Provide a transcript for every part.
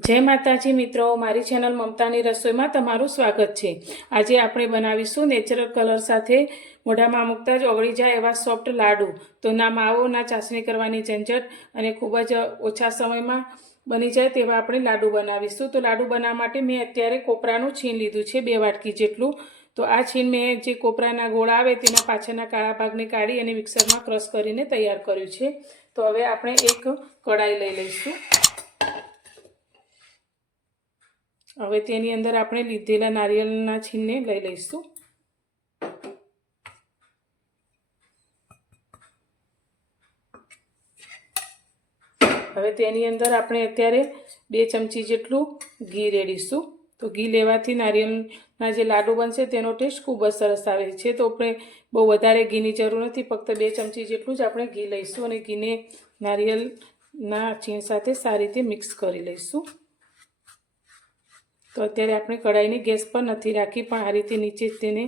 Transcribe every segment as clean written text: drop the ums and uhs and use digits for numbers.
जय माताजी मित्रों, मारी चेनल ममतानी रसोई में तमारुं स्वागत है। आज आपणे बनावीशुं नेचरल कलर साथे मोढामां मूकता ज ओगળી जाए एवा सॉफ्ट लाडू। तो ना मावो ना चासणी करवानी झंझट अने खूब ज ओछा समय में बनी जाए तेवा आपणे लाडू बनावीशुं। तो लाडू बनाववा माटे मैं अत्यारे कोपरानुं छीण लीधुं छे, 2 वाटकी जेटलुं। तो आ छीण में जे कोपराना गोळ आवे तेना पाछळना काळा भागने काढी अने मिक्सरमां क्रश करीने तैयार कर्युं छे। तो हवे आपणे एक कढ़ाई लई लईशुं। हवे तेनी अंदर आपणे लीधेला नारिયેળના છીણને લઈ લઈશું। હવે તેની અંદર આપણે અત્યારે 2 ચમચી જેટલું ઘી રેડીશું। તો ઘી લેવાથી નારિયેળના જે લાડુ બનશે તેનો ટેસ્ટ ખૂબ જ સરસ આવે છે। તો આપણે બહુ વધારે ઘીની જરૂર નથી, ફક્ત 2 ચમચી જેટલું જ આપણે ઘી લઈશું અને ઘીને નારિયેળના છીણ સાથે સારી રીતે મિક્સ કરી લઈશું। तो अत्यारे आपणे कढ़ाईने गैस पर नहीं राखी, पण आ रीते नीचे तेने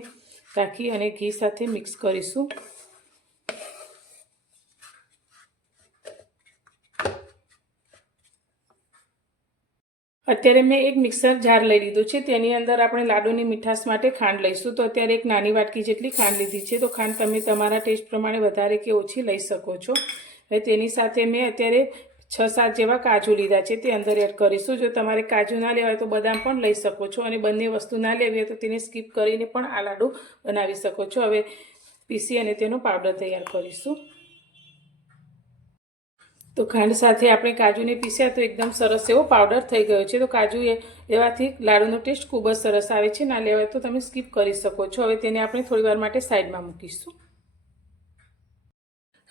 राखी अने घी साथे मिक्स करीशुं। अत्यारे मैं एक मिक्सर जार लई लीधुं छे। तेनी अंदर आपणे लाडूनी मीठास माटे खांड लईशुं। तो अत्यारे एक नानी वाटकी जेटली खांड लीधी छे। तो खांड तमे तमारा टेस्ट प्रमाणे वधारे के ओછી लई शको छो। हवे तेनी साथे मैं अत्यारे 6-7 जेवा काजू लीधा छे, ते अंदर एड करीशुं। जो तमारे काजू ना लेवा तो बदाम पण लई शको छो अने बंने वस्तु ना लेवी होय तो तेने स्कीप करीने पण आ लाडू बनावी शको छो। हवे पीसी अने तेनो पाउडर तैयार करीशुं। तो खांड साथे आपणे काजूने पीस्या तो एकदम सरस एवो पाउडर थई गयो छे। तो काजू लेवाथी लाडूनो टेस्ट खूब ज सरस आवे छे। ना लेवाय तो तमे स्कीप करी शको छो। हवे तेने आपणे थोड़ीवार माटे साइडमां मूकीशुं।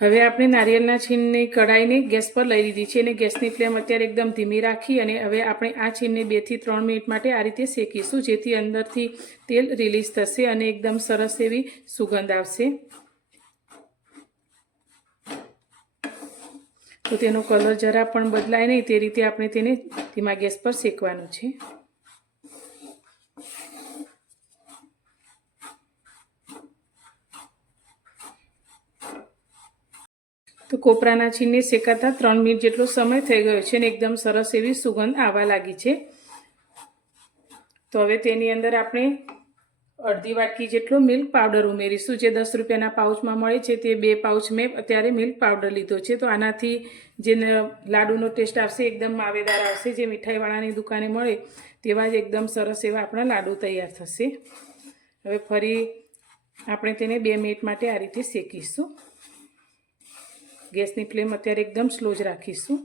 हवे आपणे नारिયેળના છીણની कढ़ाईने गैस पर लई लीधी छे अने गैसनी फ्लेम अत्यारे एकदम धीमी राखी अने हवे आपणे आ છીણને 2 થી 3 मिनिट माटे आ रीते शेकीशुं, जेथी अंदरथी तेल रिलीज थशे अने एकदम सरस एवी सुगंध आवशे। तो तेनो कलर जरा पण बदलाय नहीं ते रीते आपणे तेने धीमा गैस पर शेकवानुं छे। तो कोपराना છીણને शेकाता 3 मिनिट जेटलो समय थई गयो छे अने एकदम सरस एवी सुगंध आवा लागी छे। तो हवे तेनी अंदर आपणे अर्धी वाटकी जेटलो मिल्क पाउडर उमेरीशुं। जे 10 રૂપિયાના पाउचमां मळे छे ते 2 पाउच में अत्यारे मिल्क पाउडर लीधो छे। तो आनाथी जे लाडूनो टेस्ट आवशे एकदम मावेदार आवशे। जे मीठाईवाळानी दुकाने मळे तेवा ज एकदम सरस एवा आपणा लाडू तैयार थशे। हवे फरी आपणे तेने 2 मिनिट माटे आ रीते शेकीशुं। गैसनी फ्लेम अत्यारे एकदम स्लो ज राखीशुं।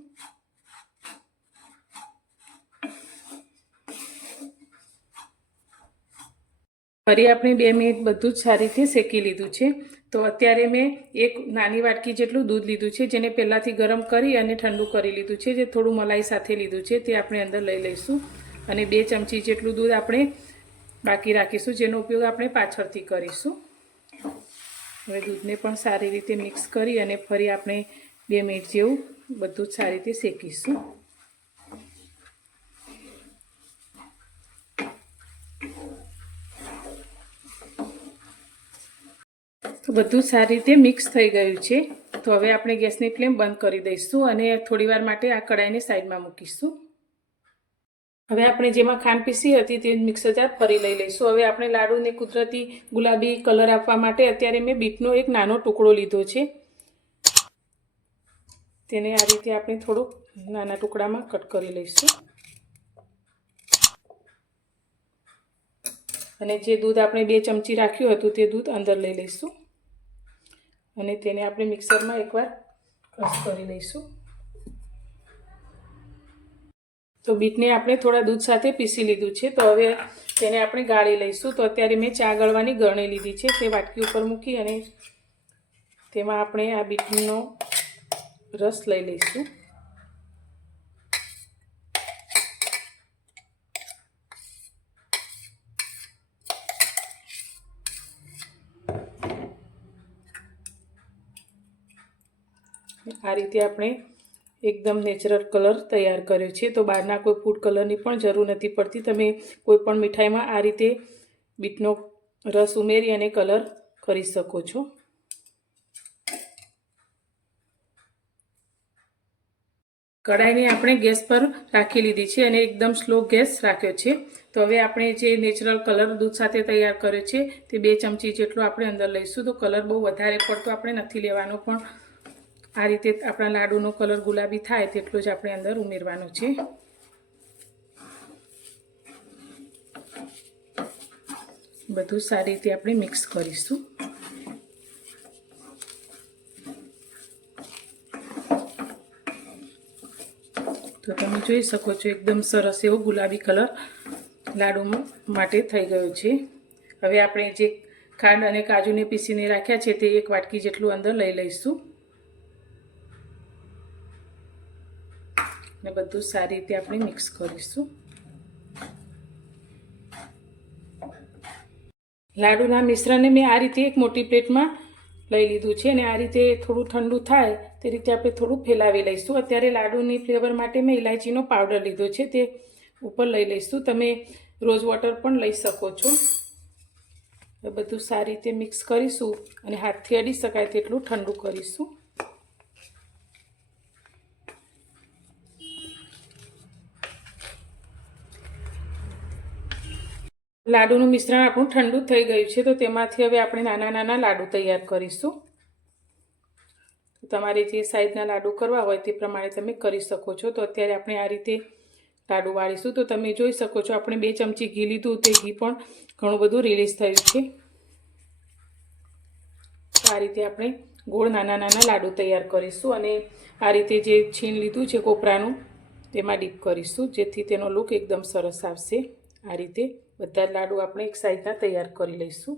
फरी आपणे 2 मिनिट बधुं ज सारी रीते शेकी लीधुं छे। तो अत्यारे मैं एक नानी वाटकी जेटलुं दूध लीधुं छे, जेने पहेलाथी गरम करी अने ठंडू करी लीधुं छे। जे थोडुं मलाई साथे लीधुं छे ते आपणे अंदर लई लईशुं अने 2 चमची जेटलुं दूध आपणे बाकी राखीशुं, जेनो उपयोग आपणे पाछळथी करीशुं। हवे दूधने पण सारी रीते मिक्स करी अने फरी आपणे 2 मिनिट जेवुं बधुं ज सारी रीते शेकीशुं। तो बधुं सारी रीते मिक्स थई गयुं छे। तो हवे आपणे गैसनी फ्लेम बंद करी दईशुं अने थोड़ीवार माटे आ कढ़ाईने साइडमां मूकीशुं। हवे आपणे जेमां खांड पीसी हती ते मिक्सर जार फरी लई लईशुं। हवे आपणे लाडूने कुदरती गुलाबी कलर आपवा माटे अत्यारे मैं बीटनो एक नानो टुकड़ो लीधो छे। तेने आ रीते आपणे थोड़ो नाना टुकड़ामां कट करी लईशुं अने जे दूध आपणे 2 चमची राख्युं हतुं ते दूध अंदर लई लईशुं अने तेने आपणे मिक्सरमां एकवार क्रश करी लईशुं। तो बीटने आपणे थोड़ा दूध साथे पीसी लीधुं छे। तो हवे तेने आपणे गाળી लईशुं। तो अत्यारे मैं चा गळवानी गळणी लीधी छे, ते वाटकी उपर मूकी अने तेमां आपणे आ बीटनो रस लई लईशुं। आ रीते आपणे एकदम नेचरल कलर तैयार कर्यो छे। तो बहारना कोई फूड कलरनी पण जरूर नथी पड़ती। तमे कोईपण मीठाईमां आ रीते बीटनो रस उमेरी अने कलर करी शको छो। કઢાઈને આપણે ગેસ પર રાખી લીધી છે અને એકદમ સ્લો ગેસ રાખ્યો છે. તો હવે આપણે જે નેચરલ કલર દૂધ સાથે તૈયાર કર્યો છે તે 2 ચમચી જેટલો આપણે અંદર લઈશું. તો કલર બહુ વધારે પડતો આપણે નથી લેવાનો, પણ આ રીતે આપણા લાડુનો કલર ગુલાબી થાય તેટલો જ આપણે અંદર ઉમેરવાનો છે. બધું સારી રીતે આપણે મિક્સ કરીશું. તો તમે જોઈ શકો છો એકદમ સરસ એવો ગુલાબી કલર લાડુ માટે થઈ ગયો છે. હવે આપણે જે ખાંડ અને કાજુને પીસીને રાખ્યા છે તે 1 વાટકી જેટલું અંદર લઈ લઈશું અને બધું સારી રીતે આપણે મિક્સ કરીશું. લાડુના મિશ્રણને મેં આ રીતે એક મોટી પ્લેટમાં લઈ લીધું છે અને આ રીતે થોડું ઠંડુ થાય તે રીતે આપણે થોડું ફેલાવી લઈશું. અત્યારે લાડુની ફ્લેવર માટે મેં ઇલાયચીનો પાવડર લીધો છે, તે ઉપર લઈ લઈશું. તમે રોઝ વોટર પણ લઈ શકો છો. બધું સારી રીતે મિક્સ કરીશું અને હાથથી અડી શકાય તેટલું ઠંડુ કરીશું. લાડુનું મિશ્રણ આપણું ઠંડુ થઈ ગયું છે, તો તેમાંથી હવે આપણે નાના નાના લાડુ તૈયાર કરીશું. તમારે જે સાઈઝના લાડુ કરવા હોય તે પ્રમાણે તમે કરી શકો છો. તો અત્યારે આપણે આ રીતે લાડુ વાળીશું. તો તમે જોઈ શકો છો આપણે 2 ચમચી ઘી લીધું, તે ઘી પણ ઘણું બધું રિલીઝ થયું છે. આ રીતે આપણે ગોળ નાના નાના લાડુ તૈયાર કરીશું અને આ રીતે જે છીણ લીધું છે કોપરાનું તેમાં ડીપ કરીશું, જેથી તેનો લુક એકદમ સરસ આવશે. આ રીતે બધા લાડુ આપણે એક સાઈઝના તૈયાર કરી લઈશું.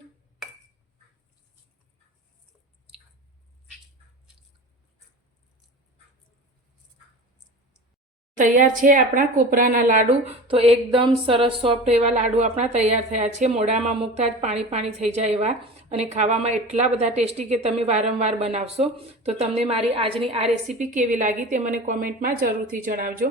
તૈયાર છે આપણા કોપરાના લાડુ. તો એકદમ સરસ સોફ્ટ એવા લાડુ આપણા તૈયાર થયા છે. મોઢામાં મૂકતા જ પાણી થઈ જાય એવા અને ખાવામાં એટલા બધા ટેસ્ટી કે તમે વારંવાર બનાવશો. તો તમને મારી આજની આ રેસીપી કેવી લાગી તે મને કોમેન્ટમાં જરૂરથી જણાવજો.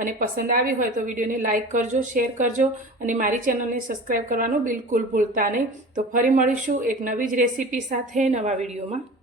અને પસંદ આવી હોય તો વિડીયોને લાઇક કરજો, શેર કરજો અને મારી ચેનલને સબસ્ક્રાઈબ કરવાનું બિલકુલ ભૂલતા નહીં. તો ફરી મળીશું એક નવી જ રેસીપી સાથે નવા વિડીયોમાં.